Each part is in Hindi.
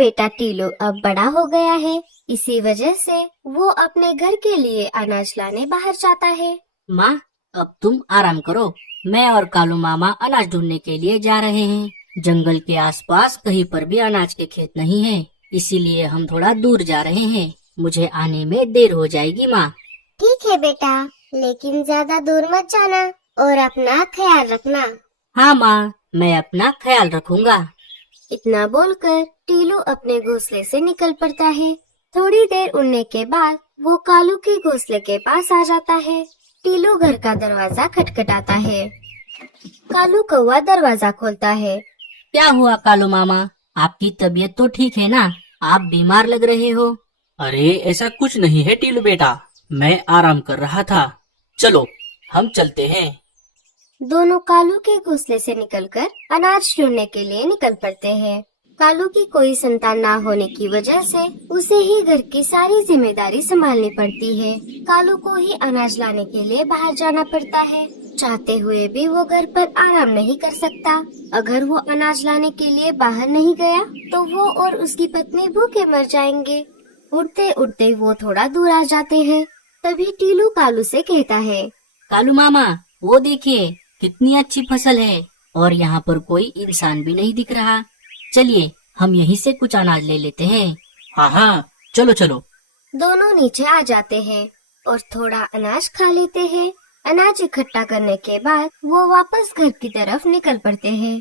बेटा टीलू अब बड़ा हो गया है, इसी वजह से वो अपने घर के लिए अनाज लाने बाहर जाता है। माँ, अब तुम आराम करो। मैं और कालू मामा अनाज ढूंढने के लिए जा रहे हैं। जंगल के आसपास कहीं पर भी अनाज के खेत नहीं है, इसीलिए हम थोड़ा दूर जा रहे हैं। मुझे आने में देर हो जाएगी माँ। ठीक है बेटा, लेकिन ज्यादा दूर मत जाना और अपना ख्याल रखना। हाँ माँ, मैं अपना ख्याल रखूंगा। इतना बोलकर टीलू अपने घोंसले से निकल पड़ता है। थोड़ी देर उड़ने के बाद वो कालू के घोंसले के पास आ जाता है। टीलू घर का दरवाजा खटखटाता है। कालू कौवा दरवाजा खोलता है। क्या हुआ कालू मामा, आपकी तबीयत तो ठीक है ना? आप बीमार लग रहे हो। अरे ऐसा कुछ नहीं है टीलू बेटा, मैं आराम कर रहा था। चलो हम चलते हैं। दोनों कालू के घोंसले से निकलकर अनाज ढूंढने के लिए निकल पड़ते हैं। कालू की कोई संतान ना होने की वजह से उसे ही घर की सारी जिम्मेदारी संभालनी पड़ती है। कालू को ही अनाज लाने के लिए बाहर जाना पड़ता है। चाहते हुए भी वो घर पर आराम नहीं कर सकता। अगर वो अनाज लाने के लिए बाहर नहीं गया तो वो और उसकी पत्नी भूखे मर जाएंगे। उड़ते उड़ते वो थोड़ा दूर आ जाते हैं। तभी टीलू कालू से कहता है, कालू मामा, वो देखिए कितनी अच्छी फसल है और यहाँ पर कोई इंसान भी नहीं दिख रहा। चलिए हम यहीं से कुछ अनाज ले लेते हैं। हाँ हाँ, चलो चलो। दोनों नीचे आ जाते हैं और थोड़ा अनाज खा लेते हैं। अनाज इकट्ठा करने के बाद वो वापस घर की तरफ निकल पड़ते हैं।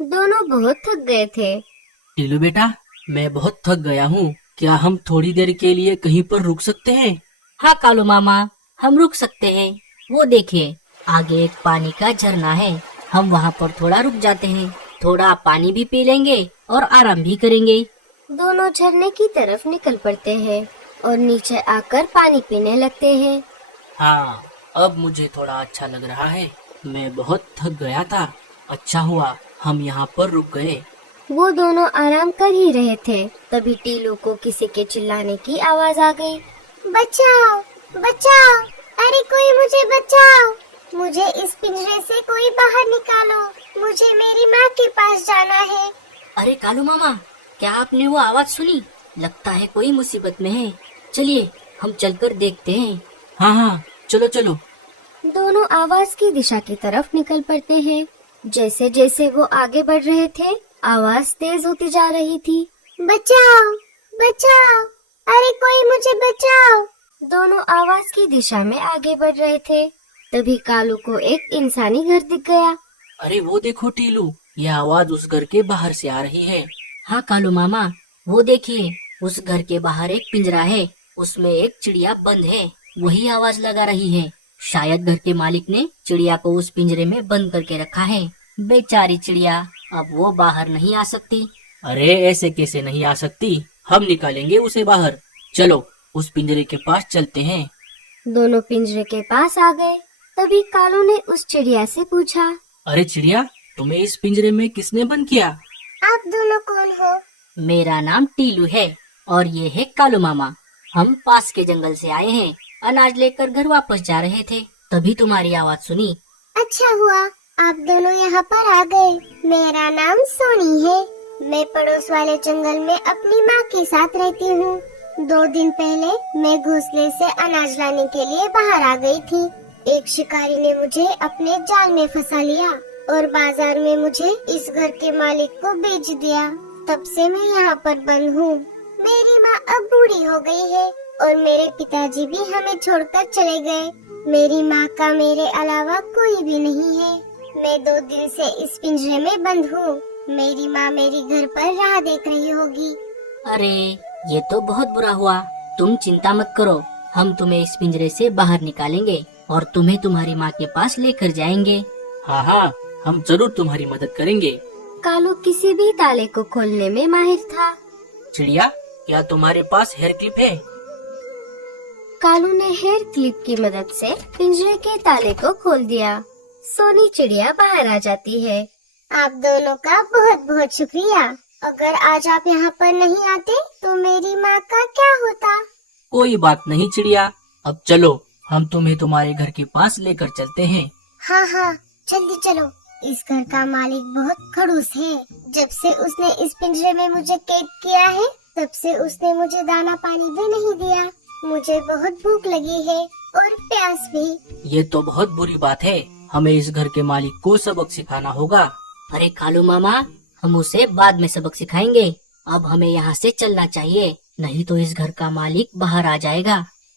दोनों बहुत थक गए थे। टीलू बेटा, मैं बहुत थक गया हूँ। क्या हम थोड़ी देर के लिए कहीं पर रुक सकते हैं? हाँ कालू मामा, हम रुक सकते हैं। वो देखिए आगे एक पानी का झरना है, हम वहाँ पर थोड़ा रुक जाते हैं। थोड़ा पानी भी पी लेंगे और आराम भी करेंगे। दोनों झरने की तरफ निकल पड़ते हैं और नीचे आकर पानी पीने लगते हैं। हाँ, अब मुझे थोड़ा अच्छा लग रहा है। मैं बहुत थक गया था। अच्छा हुआ हम यहाँ पर रुक गए। वो दोनों आराम कर ही रहे थे, तभी टीलू को किसी के चिल्लाने की आवाज आ गई। बचाओ बचाओ, अरे कोई मुझे बचाओ, मुझे इस पिंजरे से कोई बाहर निकालो, मुझे मेरी माँ के पास जाना है। अरे कालू मामा, क्या आपने वो आवाज सुनी? लगता है कोई मुसीबत में है। चलिए हम चलकर देखते हैं। हाँ हाँ, चलो चलो। दोनों आवाज की दिशा की तरफ निकल पड़ते हैं। जैसे जैसे वो आगे बढ़ रहे थे, आवाज तेज होती जा रही थी। बचाओ बचाओ, अरे कोई मुझे बचाओ। दोनों आवाज की दिशा में आगे बढ़ रहे थे, तभी कालू को एक इंसानी घर दिख गया। अरे वो देखो टीलू, यह आवाज उस घर के बाहर से आ रही है। हाँ कालू मामा, वो देखिए उस घर के बाहर एक पिंजरा है, उसमें एक चिड़िया बंद है। वही आवाज लगा रही है। शायद घर के मालिक ने चिड़िया को उस पिंजरे में बंद करके रखा है। बेचारी चिड़िया, अब वो बाहर नहीं आ सकती। अरे ऐसे कैसे नहीं आ सकती, हम निकालेंगे उसे बाहर। चलो उस पिंजरे के पास चलते हैं। दोनों पिंजरे के पास आ गए। तभी कालू ने उस चिड़िया से पूछा, अरे चिड़िया, तुम्हें इस पिंजरे में किसने बंद किया? आप दोनों कौन हो? मेरा नाम टीलू है और ये है कालू मामा। हम पास के जंगल से आए हैं, अनाज लेकर घर वापस जा रहे थे, तभी तुम्हारी आवाज सुनी। अच्छा हुआ आप दोनों यहाँ पर आ गए। मेरा नाम सोनी है। मैं पड़ोस वाले जंगल में अपनी माँ के साथ रहती हूँ। 2 दिन पहले मैं घोंसले से अनाज लाने के लिए बाहर आ गई थी। एक शिकारी ने मुझे अपने जाल में फंसा लिया और बाजार में मुझे इस घर के मालिक को बेच दिया। तब से मैं यहाँ पर बंद हूँ। मेरी माँ अब बूढ़ी हो गई है और मेरे पिताजी भी हमें छोड़कर चले गए। मेरी माँ का मेरे अलावा कोई भी नहीं है। मैं 2 दिन से इस पिंजरे में बंद हूँ। मेरी माँ मेरी घर पर राह देख रही होगी। अरे ये तो बहुत बुरा हुआ। तुम चिंता मत करो, हम तुम्हें इस पिंजरे से बाहर निकालेंगे और तुम्हें तुम्हारी माँ के पास लेकर जाएंगे। हाँ हाँ, हम जरूर तुम्हारी मदद करेंगे। कालू किसी भी ताले को खोलने में माहिर था। चिड़िया, क्या तुम्हारे पास हेयर क्लिप है? कालू ने हेयर क्लिप की मदद से पिंजरे के ताले को खोल दिया। सोनी चिड़िया बाहर आ जाती है। आप दोनों का बहुत बहुत शुक्रिया। अगर आज आप यहाँ पर नहीं आते तो मेरी माँ का क्या होता? कोई बात नहीं चिड़िया, अब चलो हम तुम्हें तुम्हारे घर के पास लेकर चलते हैं। हाँ हाँ, जल्दी चलो। इस घर का मालिक बहुत खड़ूस है। जब से उसने इस पिंजरे में मुझे कैद किया है, तब से उसने मुझे दाना पानी भी नहीं दिया। मुझे बहुत भूख लगी है और प्यास भी। ये तो बहुत बुरी बात है। हमें इस घर के मालिक को सबक सिखाना होगा। अरे कालू मामा, हम उसे बाद में सबक सिखाएंगे। अब हमें यहाँ से चलना चाहिए, नहीं तो इस घर का मालिक बाहर आ जाएगा।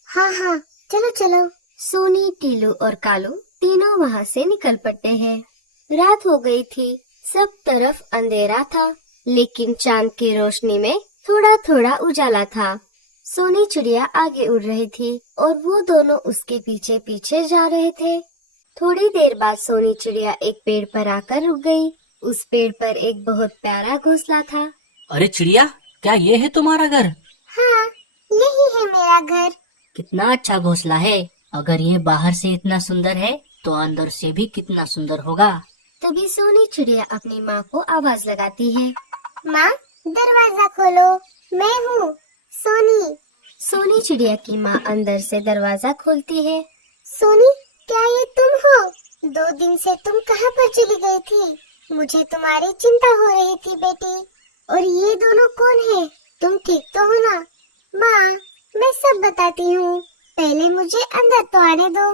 हाँ हाँ, चलो चलो। सोनी, टीलू और कालू तीनों वहाँ से निकल पड़ते हैं। रात हो गई थी, सब तरफ अंधेरा था, लेकिन चांद की रोशनी में थोड़ा थोड़ा उजाला था। सोनी चिड़िया आगे उड़ रही थी और वो दोनों उसके पीछे पीछे जा रहे थे। थोड़ी देर बाद सोनी चिड़िया एक पेड़ पर आकर रुक गई। उस पेड़ पर एक बहुत प्यारा घोंसला था। अरे चिड़िया, क्या ये है तुम्हारा घर? हाँ, यही है मेरा घर। कितना अच्छा घोंसला है। अगर ये बाहर से इतना सुंदर है तो अंदर से भी कितना सुंदर होगा। तभी सोनी चिड़िया अपनी माँ को आवाज लगाती है। माँ, दरवाजा खोलो, मैं हूँ सोनी। सोनी चिड़िया की माँ अंदर से दरवाजा खोलती है। सोनी, क्या ये तुम हो? 2 दिन से तुम कहाँ पर चली गई थी? मुझे तुम्हारी चिंता हो रही थी बेटी। और ये दोनों कौन है? तुम ठीक तो हो ना? माँ, मैं सब बताती हूँ, पहले मुझे अंदर तो आने दो।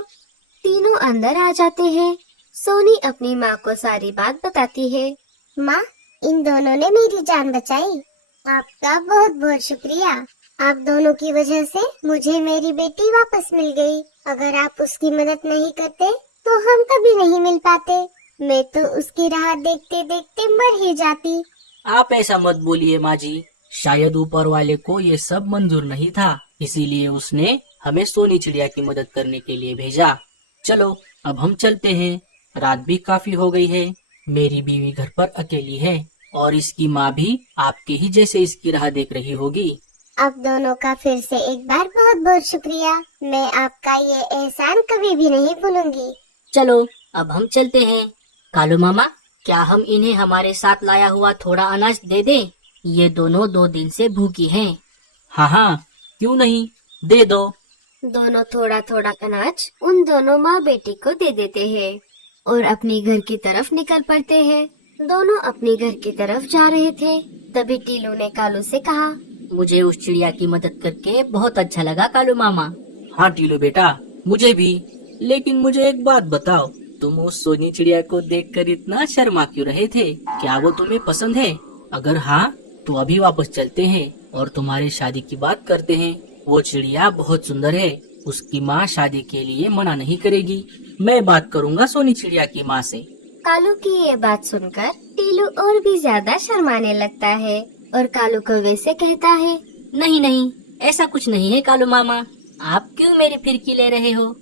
तीनों अंदर आ जाते हैं। सोनी अपनी माँ को सारी बात बताती है। माँ, इन दोनों ने मेरी जान बचाई। आपका बहुत बहुत शुक्रिया। आप दोनों की वजह से मुझे मेरी बेटी वापस मिल गई। अगर आप उसकी मदद नहीं करते तो हम कभी नहीं मिल पाते। मैं तो उसकी राह देखते देखते मर ही जाती। आप ऐसा मत बोलिए माँ जी। शायद ऊपर वाले को ये सब मंजूर नहीं था, इसीलिए उसने हमें सोनी चिड़िया की मदद करने के लिए भेजा। चलो अब हम चलते हैं, रात भी काफी हो गई है। मेरी बीवी घर पर अकेली है और इसकी माँ भी आपके ही जैसे इसकी राह देख रही होगी। आप दोनों का फिर से एक बार बहुत बहुत शुक्रिया। मैं आपका ये एहसान कभी भी नहीं भूलूंगी। चलो अब हम चलते हैं। कालू मामा, क्या हम इन्हें हमारे साथ लाया हुआ थोड़ा अनाज दे दें? ये दोनों 2 दिन से भूखी हैं। हाँ हाँ, क्यों नहीं, दे दो। दोनों थोड़ा थोड़ा अनाज उन दोनों माँ बेटी को दे देते हैं और अपनी घर की तरफ निकल पड़ते हैं। दोनों अपनी घर की तरफ जा रहे थे, तभी टीलू ने कालू से कहा। मुझे उस चिड़िया की मदद करके बहुत अच्छा लगा कालू मामा। हाँ टीलू बेटा, मुझे भी। लेकिन मुझे एक बात बताओ, तुम उस सोनी चिड़िया को देखकर इतना शर्मा क्यों रहे थे? क्या वो तुम्हें पसंद है? अगर हाँ, तो अभी वापस चलते हैं और तुम्हारी शादी की बात करते हैं। वो चिड़िया बहुत सुंदर है, उसकी माँ शादी के लिए मना नहीं करेगी। मैं बात करूँगा सोनी चिड़िया की माँ से। कालू की ये बात सुनकर टीलू और भी ज्यादा शर्माने लगता है और कालू को वैसे कहता है। नहीं नहीं, ऐसा कुछ नहीं है कालू मामा, आप क्यों मेरी फिरकी ले रहे हो?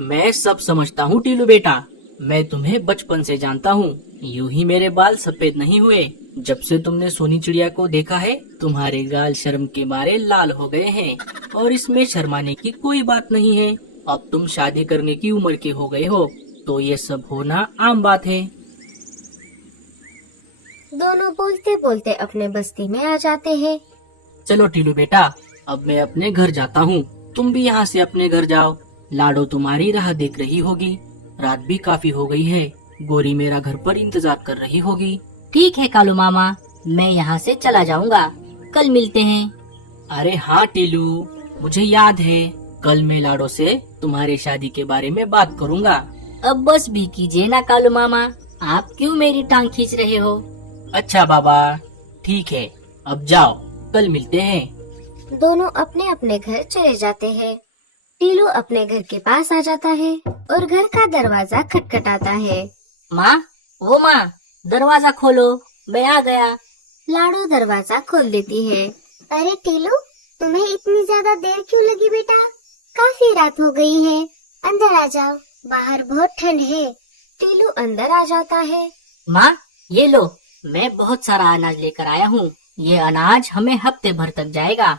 मैं सब समझता हूँ टीलू बेटा, मैं तुम्हें बचपन से जानता हूँ। यूं ही मेरे बाल सफेद नहीं हुए। जब से तुमने सोनी चिड़िया को देखा है, तुम्हारे गाल शर्म के मारे लाल हो गए हैं। और इसमें शर्माने की कोई बात नहीं है। अब तुम शादी करने की उम्र के हो गए हो, तो ये सब होना आम बात है। दोनों बोलते बोलते अपने बस्ती में आ जाते हैं। चलो टीलू बेटा, अब मैं अपने घर जाता हूँ, तुम भी यहाँ से अपने घर जाओ। लाडो तुम्हारी राह देख रही होगी, रात भी काफी हो गई है। गोरी मेरा घर पर इंतजार कर रही होगी। ठीक है कालू मामा, मैं यहाँ से चला जाऊँगा, कल मिलते हैं। अरे हाँ टीलू, मुझे याद है, कल मैं लाडो से तुम्हारी शादी के बारे में बात करूँगा। अब बस भी कीजिए ना कालू मामा, आप क्यों मेरी टांग खींच रहे हो? अच्छा बाबा, ठीक है, अब जाओ, कल मिलते हैं। दोनों अपने अपने घर चले जाते हैं। टीलू अपने घर के पास आ जाता है और घर का दरवाजा खटखटाता है। माँ, ओ माँ, दरवाजा खोलो, मैं आ गया। लाडो दरवाजा खोल देती है। अरे टीलू, तुम्हें इतनी ज्यादा देर क्यों लगी बेटा? काफी रात हो गई है, अंदर आ जाओ, बाहर बहुत ठंड है। टीलू अंदर आ जाता है। माँ, ये लो, मैं बहुत सारा अनाज लेकर आया हूँ। ये अनाज हमें हफ्ते भर तक जाएगा।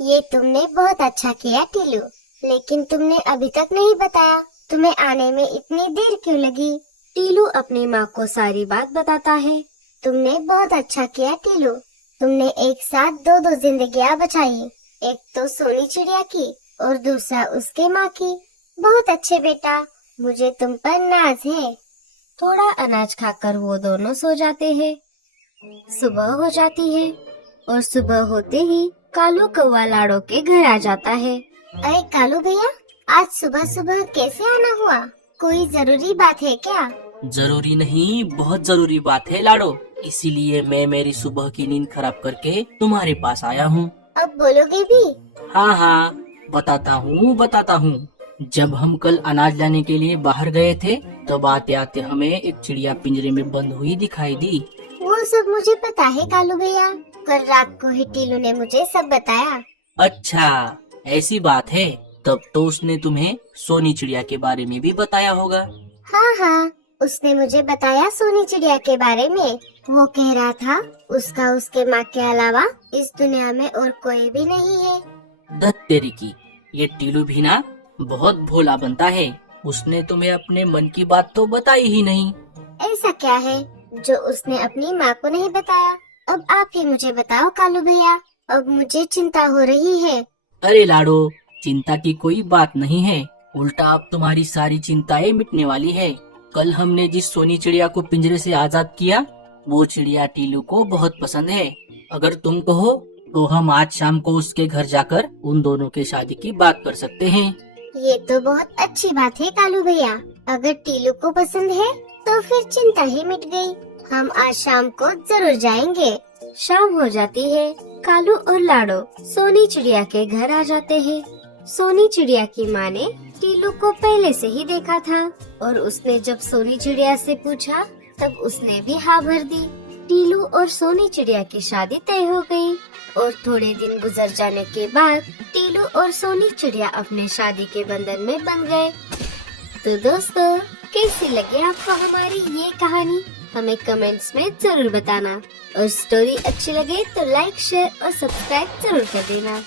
ये तुमने बहुत अच्छा किया टीलू, लेकिन तुमने अभी तक नहीं बताया तुम्हें आने में इतनी देर क्यों लगी। टीलू अपनी माँ को सारी बात बताता है। तुमने बहुत अच्छा किया टीलू, तुमने एक साथ 2 जिंदगियाँ बचाई, एक तो सोनी चिड़िया की और दूसरा उसके माँ की। बहुत अच्छे बेटा, मुझे तुम पर नाज है। थोड़ा अनाज खाकर वो दोनों सो जाते हैं। सुबह हो जाती है और सुबह होते ही कालू कौवा लाड़ो के घर आ जाता है। अरे कालू भैया, आज सुबह सुबह कैसे आना हुआ? कोई जरूरी बात है क्या? जरूरी नहीं, बहुत जरूरी बात है लाडो। इसीलिए मैं मेरी सुबह की नींद खराब करके तुम्हारे पास आया हूँ। अब बोलोगे भी? हाँ हाँ, बताता हूँ। जब हम कल अनाज लाने के लिए बाहर गए थे, तब आते आते हमें एक चिड़िया पिंजरे में बंद हुई दिखाई दी। वो सब मुझे पता है कालू भैया, कल रात को ही टीलू ने मुझे सब बताया। अच्छा, ऐसी बात है। तब तो उसने तुम्हें सोनी चिड़िया के बारे में भी बताया होगा। हाँ हाँ, उसने मुझे बताया सोनी चिड़िया के बारे में। वो कह रहा था उसका उसके माँ के अलावा इस दुनिया में और कोई भी नहीं है। धत तेरी की, ये टीलू भी ना बहुत भोला बनता है। उसने तुम्हें अपने मन की बात तो बताई ही नहीं। ऐसा क्या है जो उसने अपनी माँ को नहीं बताया? अब आप ही मुझे बताओ कालू भैया, अब मुझे चिंता हो रही है। अरे लाडो, चिंता की कोई बात नहीं है। उल्टा अब तुम्हारी सारी चिंताएं मिटने वाली है। कल हमने जिस सोनी चिड़िया को पिंजरे से आजाद किया, वो चिड़िया टीलू को बहुत पसंद है। अगर तुम कहो तो हम आज शाम को उसके घर जाकर उन दोनों के शादी की बात कर सकते हैं। ये तो बहुत अच्छी बात है कालू भैया। अगर टीलू को पसंद है तो फिर चिंता ही मिट गई। हम आज शाम को जरूर जाएंगे। शाम हो जाती है। कालू और लाडो सोनी चिड़िया के घर आ जाते हैं। सोनी चिड़िया की माँ ने टीलू को पहले से ही देखा था और उसने जब सोनी चिड़िया से पूछा तब उसने भी हाँ भर दी। टीलू और सोनी चिड़िया की शादी तय हो गई और थोड़े दिन गुजर जाने के बाद टीलू और सोनी चिड़िया अपने शादी के बंधन में बंध गए। तो दोस्तों, कैसी लगी आपको हमारी ये कहानी? हमें कमेंट्स में जरूर बताना और स्टोरी अच्छी लगे तो लाइक, शेयर और सब्सक्राइब जरूर कर देना।